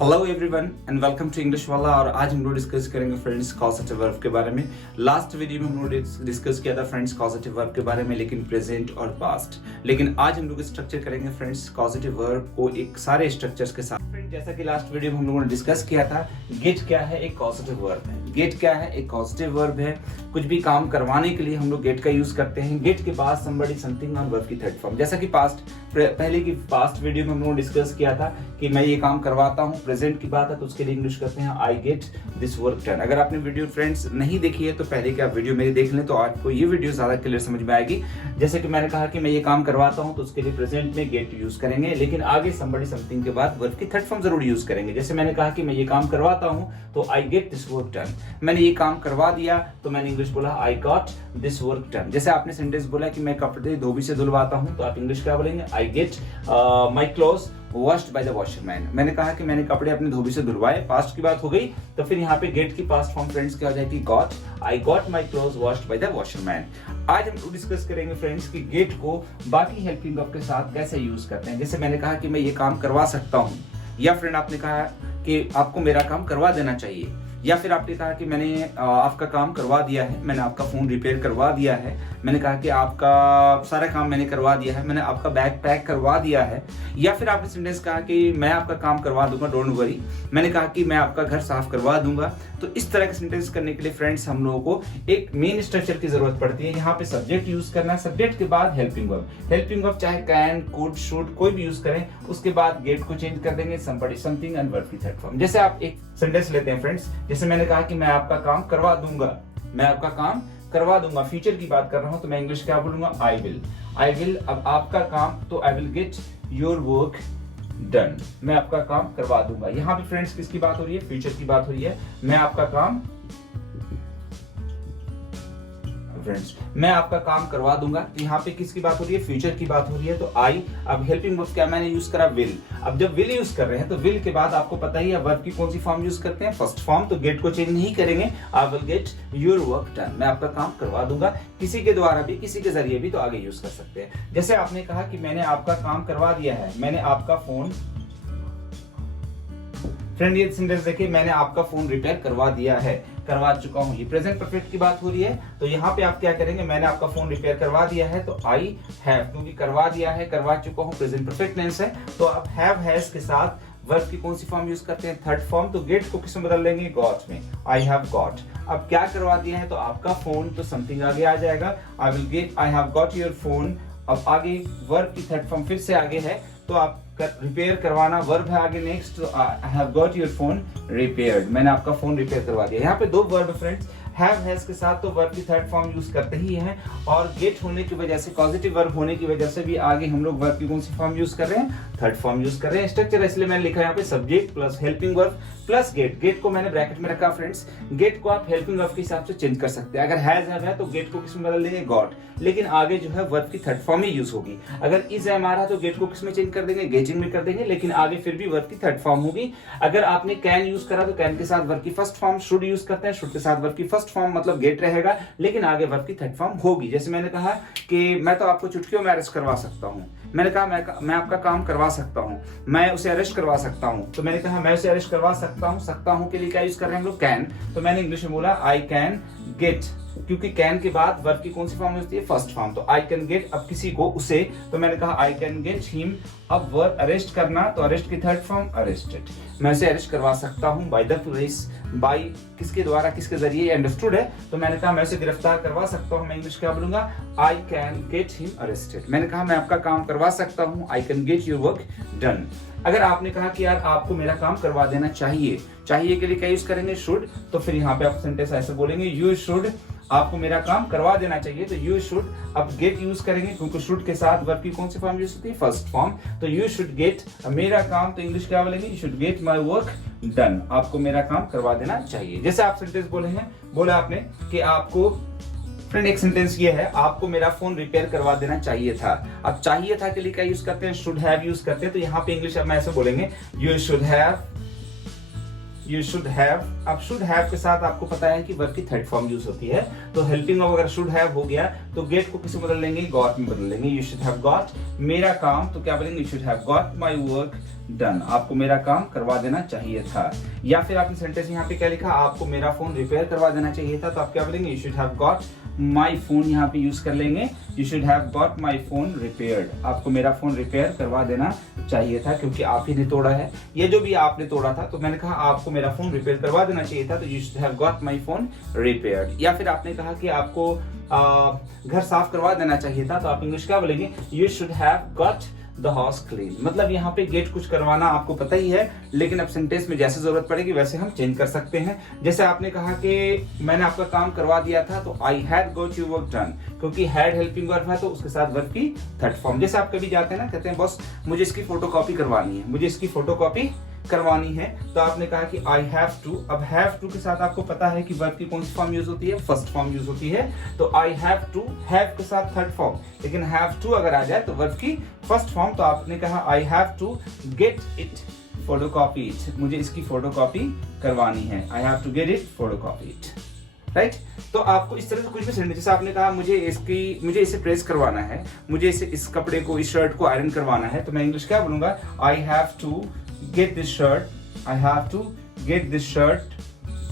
Hello everyone and welcome to English वाला। और आज हम लोग डिस्कस करेंगे फ्रेंड्स कॉजेटिव वर्ब के बारे में। लास्ट वीडियो में हम लोग डिस्कस किया था फ्रेंड्स कॉजेटिव वर्ब के बारे में, लेकिन प्रेजेंट और पास्ट। लेकिन आज हम लोग स्ट्रक्चर करेंगे फ्रेंड्स कॉजेटिव वर्ब को एक सारे स्ट्रक्चर्स के साथ। फ्रेंड जैसा कि लास्ट वीडियो में हम लोगों ने डिस्कस किया था, गेट क्या है, एक पॉजिटिव वर्ब है। गेट क्या है, एक पॉजिटिव वर्ब है। कुछ भी काम करवाने के लिए हम लोग गेट का यूज करते हैं। गेट के बाद somebody something और वर्ब की थर्ड फॉर्म। जैसा कि पहले की पास्ट वीडियो में हम लोगों ने डिस्कस किया था कि मैं ये काम करवाता हूँ, प्रेजेंट की बात है तो उसके लिए इंग्लिश करते हैं I get this work done. अगर आपने वीडियो फ्रेंड्स नहीं देखी है तो पहले की आप वीडियो मेरी देख लें तो आपको ये वीडियो ज्यादा क्लियर समझ में आएगी। जैसे कि मैंने कहा कि मैं ये काम करवाता हूँ तो उसके लिए प्रेजेंट में गेट यूज करेंगे, लेकिन आगे somebody something के बाद वर्ब की थर्ड फॉर्म जरूर यूज करेंगे। जैसे मैंने कहा कि मैं ये काम करवाता हूँ तो I get this work done. मैंने ये काम करवा दिया तो मैंने इंग्लिश बोला I got this work done. जैसे आपने सेंटेंस बोला कि मैं कपड़े धोबी से धुलवाता हूँ तो आप इंग्लिश क्या बोलेंगे, I get my clothes washed by the washerman. मैंने कहा कि मैंने कपड़े अपने धोबी से धुलवाए, पास्ट की बात हो गई, तो फिर यहाँ पे गेट की पास्ट फॉर्म फ्रेंड्स क्या हो जाएगी, got. I got my clothes washed by the washerman. आज हम डिस्कस करेंगे फ्रेंड्स कि गेट को बाकी हेल्पिंग वर्ब के साथ कैसे यूज करते हैं। जैसे मैंने कहा कि मैं ये काम करवा सकता हूँ, या फ्रेंड आपने कहा कि आपको मेरा काम करवा देना चाहिए, या फिर आपने कहा कि मैंने आपका काम करवा दिया है, मैंने आपका फोन रिपेयर करवा दिया है, मैंने कहा कि आपका सारा काम मैंने करवा दिया है, मैंने आपका बैग पैक करवा दिया है, या फिर आपने सेंटेंस कहा कि मैं आपका काम करवा दूंगा, डोंट वरी। मैंने कहा कि मैं आपका घर साफ करवा दूंगा। तो इस तरह के सेंटेंस करने के लिए फ्रेंड्स हम लोगों को एक मेन स्ट्रक्चर की जरूरत पड़ती है। यहाँ पे सब्जेक्ट यूज करना है, सब्जेक्ट के बाद हेल्पिंग वर्ब। हेल्पिंग वर्ब चाहे कैन, कुड, शुड कोई भी यूज करें, उसके बाद गेट को चेंज कर देंगे somebody something एंड वर्ब की थर्ड फॉर्म। जैसे आप एक सेंटेंस लेते हैं फ्रेंड्स, जैसे मैंने कहा कि मैं आपका काम करवा दूंगा, मैं आपका काम करवा दूंगा, फ्यूचर की बात कर रहा हूं तो मैं इंग्लिश क्या बोलूंगा, आई विल। आई विल, अब आपका काम तो I will get your work done. मैं आपका काम करवा दूंगा। यहां पे फ्रेंड्स किसकी बात हो रही है, फ्यूचर की बात हो रही है। मैं आपका काम फ्रेंड्स मैं आपका काम करवा दूंगा, तो यहाँ पे किसकी बात हो रही है, फ्यूचर की बात हो रही है। तो आई, अब हेल्पिंग वर्ब क्या मैंने यूज करा, विल। अब जब विल यूज कर रहे हैं तो विल के बाद आपको पता ही है वर्ब की कौन सी फॉर्म यूज करते हैं, फर्स्ट फॉर्म। तो गेट को चेंज नहीं करेंगे, I will get your work done. मैं आपका काम करवा दूंगा, किसी के द्वारा भी, किसी के जरिए भी तो आगे यूज कर सकते हैं। जैसे आपने कहा कि मैंने आपका काम करवा दिया है, मैंने आपका फोन, फ्रेंड ये सेंटेंस देखिए, मैंने आपका फोन रिपेयर करवा दिया है, करवा चुका हूं। ये प्रेजेंट परफेक्ट की बात हो रही है, तो यहाँ पे आप क्या करेंगे, मैंने आपका फोन रिपेयर करवा दिया है तो आई हैव, क्योंकि करवा दिया है, करवा चुका हूं, प्रेजेंट परफेक्ट टेंस है। तो आप हैव, हैज के साथ वर्ब की कौन सी फॉर्म यूज करते हैं, थर्ड फॉर्म। तो गेट को किसमें बदल लेंगे, गॉट में, आई हैव गॉट। अब क्या करवा दिया है, तो आपका फोन, तो समथिंग आगे आ जाएगा, I will get, I have got your phone. अब आगे वर्ब की थर्ड फॉर्म फिर से आगे है, तो आप रिपेयर करवाना वर्ब है आगे नेक्स्ट, तो आई have got your phone repaired. मैंने आपका फोन रिपेयर करवा दिया। यहाँ पे दो वर्ब फ्रेंड्स, हैव, हैज के साथ तो वर्ब की थर्ड फॉर्म यूज करते ही हैं, और गेट होने की वजह से, पॉजिटिव वर्ब होने की वजह से भी आगे हम लोग वर्ब की कौन सी फॉर्म यूज कर रहे हैं, थर्ड फॉर्म यूज कर रहे हैं। स्ट्रक्चर इसलिए मैंने लिखा है यहाँ पे subject plus helping verb plus get. Get को मैंने ब्रैकेट में रखा फ्रेंड्स। गेट को आप हेल्पिंग वर्ब के हिसाब से चेंज कर सकते हैं। अगर हैज है तो गेट को किसमें बदल देंगे, गॉट, लेकिन आगे जो है वर्ब की थर्ड फॉर्म ही यूज होगी। अगर इज एम आ रहा तो गेट को किसमें चेंज कर देंगे, गेटिंग में कर देंगे, लेकिन आगे फिर भी वर्ब की थर्ड फॉर्म होगी। अगर आपने कैन यूज करा तो कैन के साथ वर्ब की फर्स्ट फॉर्म, शुड यूज करते हैं, शुड के साथ वर्ब की फर्स्ट फॉर्म मतलब गेट रहेगा, लेकिन आगे वर्ब की थर्ड फॉर्म होगी। जैसे मैंने कहा कि मैं तो आपको चुटकियों में अरेस्ट करवा सकता हूं, मैंने कहा मैं आपका काम करवा सकता हूं, मैं उसे अरेस्ट करवा सकता हूं। तो मैंने कहा मैं उसे अरेस्ट करवा सकता हूं के लिए क्या यूज कर रहे हैं हम लोग, कैन। तो मैंने इंग्लिश में बोला आई कैन गेट, क्योंकि कैन के बाद वर्ब की कौन सी फॉर्म होती है, फर्स्ट फॉर्म। तो आई कैन गेट, अब किसी को, उसे, तो मैंने कहा आई कैन गेट हिम। अब वर्ब अरेस्ट करना, तो अरेस्ट की थर्ड फॉर्म अरेस्टेड। मैं उसे अरेस्ट करवा सकता हूं बाय द पुलिस, बाय किसके द्वारा, किसके जरिए, अंडरस्टूड है। तो मैंने कहा मैं उसे गिरफ्तार करवा सकता हूं, मैं इंग्लिश क्या बोलूंगा, I can get him arrested. मैंने कहा मैं आपका काम करवा सकता हूं, I can get your work done. अगर आपने कहा कि यार आपको मेरा काम करवा देना चाहिए, चाहिए के लिए क्या यूज करेंगे, शुड। तो फिर यहाँ पे आप सेंटेंस ऐसे बोलेंगे, यू शुड, आपको मेरा काम करवा देना चाहिए, तो यू शुड। अब गेट यूज करेंगे क्योंकि शुड के साथ वर्ब की कौन सी फॉर्म यूज होती है, फर्स्ट फॉर्म। तो यू शुड गेट मेरा काम, तो इंग्लिश क्या बोलेंगे, you should get my work done. आपको मेरा काम करवा देना चाहिए। जैसे आप सेंटेंस बोले हैं, बोला आपने कि आपको, फ्रेंड एक सेंटेंस ये है, आपको मेरा फोन रिपेयर करवा देना चाहिए था। अब चाहिए था के लिए क्या यूज करते हैं, शुड हैव यूज करते हैं। तो यहाँ पे इंग्लिश अब मैं ऐसे बोलेंगे, you should have, you should have. अब शुड हैव के साथ आपको पता है कि वर्ब की थर्ड फॉर्म यूज होती है, तो हेल्पिंग वर्ब अगर शुड हैव हो गया तो गेट को किसी बदल लेंगे, गॉट में बदल लेंगे। यू शुड हैव गॉट मेरा काम, तो क्या बोलेंगे, you should have got my work done, आपको मेरा काम करवा देना चाहिए था। या फिर आपने सेंटेंस यहाँ पे क्या लिखा, आपको मेरा फोन रिपेयर करवा देना चाहिए था, तो आप क्या बोलेंगे, you should have got my phone, यहाँ पे यूज कर लेंगे, you should have got my phone repaired, आपको मेरा फोन रिपेयर करवा देना चाहिए था क्योंकि आप ही ने तोड़ा है, ये जो भी आपने तोड़ा था, तो मैंने कहा आपको मेरा फोन रिपेयर करवा देना चाहिए था, तो you should have got my phone repaired. या फिर आपने कहा कि आपको घर साफ करवा देना चाहिए था, तो आप इंग्लिश क्या बोलेंगे, you should have got the house clean. मतलब यहाँ पे गेट कुछ करवाना आपको पता ही है, लेकिन अब सेंटेंस में जैसे जरूरत पड़ेगी वैसे हम चेंज कर सकते हैं। जैसे आपने कहा कि मैंने आपका काम करवा दिया था, तो I had got your work done, क्योंकि हैड हेल्पिंग वर्ब है तो उसके साथ वर्ब की थर्ड फॉर्म। जैसे आप कभी जाते हैं ना, कहते हैं बॉस मुझे इसकी फोटोकॉपी करवानी है, मुझे इसकी फोटोकॉपी करवानी है, तो आपने कहा कि आई हैव टू। अब हैव टू के साथ आपको पता है कि वर्ब की कौन सी फॉर्म यूज होती है, फर्स्ट फॉर्म यूज होती है, तो आई हैव टू, हैव के साथ थर्ड फॉर्म, लेकिन हैव टू अगर आ जाए तो वर्ब की फर्स्ट फॉर्म, तो आपने कहा I have to get it photocopy it, मुझे इसकी फोटोकॉपी करवानी है, I have to get it photocopy it, right. तो आपको इस तरह से कुछ भी सेंटेंस, जैसे आपने कहा मुझे इसे प्रेस करवाना है, मुझे इस कपड़े को, इस शर्ट को आयरन करवाना है, तो मैं इंग्लिश क्या बोलूंगा, I have to get this shirt, I have to get this shirt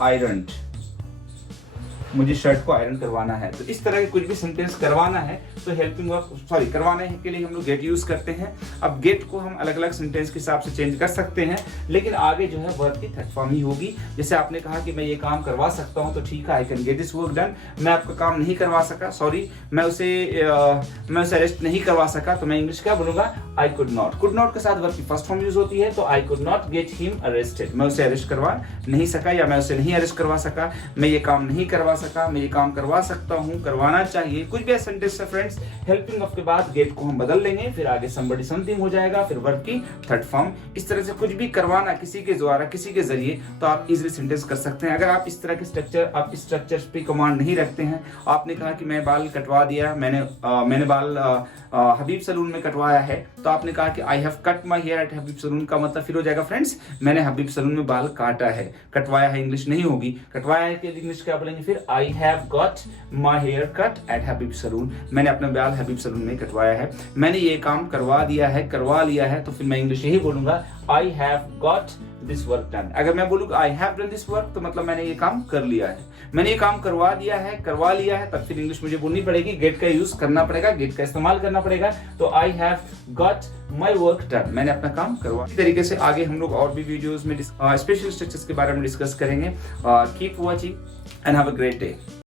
ironed, मुझे शर्ट को आयरन करवाना है। तो इस तरह के कुछ भी सेंटेंस करवाना है तो हेल्पिंग वर्ब, सॉरी करवाने के लिए हम लोग गेट यूज करते हैं। अब गेट को हम अलग अलग सेंटेंस के हिसाब से चेंज कर सकते हैं, लेकिन आगे जो है वर्ब की थर्ड फॉर्म ही होगी। जैसे आपने कहा कि मैं ये काम करवा सकता हूं, तो ठीक है, I can get this work done. मैं आपका काम नहीं करवा सका, सॉरी मैं उसे अरेस्ट नहीं करवा सका, तो मैं इंग्लिश क्या बोलूंगा, I could not. Could not के साथ वर्ब की फर्स्ट फॉर्म यूज होती है, तो I could not get him arrested, मैं उसे अरेस्ट करवा नहीं सका, या मैं उसे नहीं अरेस्ट करवा सका, मैं ये काम नहीं करवा सका, मैं ये काम करवा सकता हूं, करवाना चाहिए। कुछ भी सेंटेंस है फ्रेंड्स, हेल्पिंग ऑफ के बाद गेट को हम बदल लेंगे, फिर आगे somebody something हो जाएगा, फिर वर्ब की थर्ड फॉर्म। इस तरह से कुछ भी करवाना किसी के द्वारा, किसी के जरिए, तो आप इजीली सेंटेंस कर सकते हैं। अगर आप इस तरह के स्ट्रक्चर, आप इस स्ट्रक्चर पे कमांड नहीं रखते हैं, आपने कहा कि मैं बाल कटवा दिया, मैंने बाल हबीब सलून में कटवाया है, तो आपने कहा कि I have cut my hair at Habib salon, का मतलब फिर हो जाएगा फ्रेंड्स मैंने हबीब सलून में बाल काटा है, कटवाया है इंग्लिश नहीं होगी। कटवाया है के इंग्लिश क्या बोलेंगे फिर, I have got my hair cut at Habib salon, मैंने अपना बाल हबीब सलून में कटवाया है, मैंने ये काम करवा दिया है, करवा लिया है, तो फिर मैं इंग्लिश यही बोलूंगा, I have got this work done. अगर मैं बोलूँ I have done this work, तो मतलब मैंने ये काम कर लिया है, मैंने ये काम करवा दिया है, करवा लिया है, तब फिर इंग्लिश मुझे बोलनी पड़ेगी, गेट का यूज करना पड़ेगा, गेट का इस्तेमाल करना पड़ेगा, तो आई have got my work done, मैंने अपना काम करवा। इस तरीके से आगे हम लोग और भी वीडियोस में स्पेशल स्ट्रक्चर्स के बारे में डिस्कस करेंगे। Keep watching and have a great day.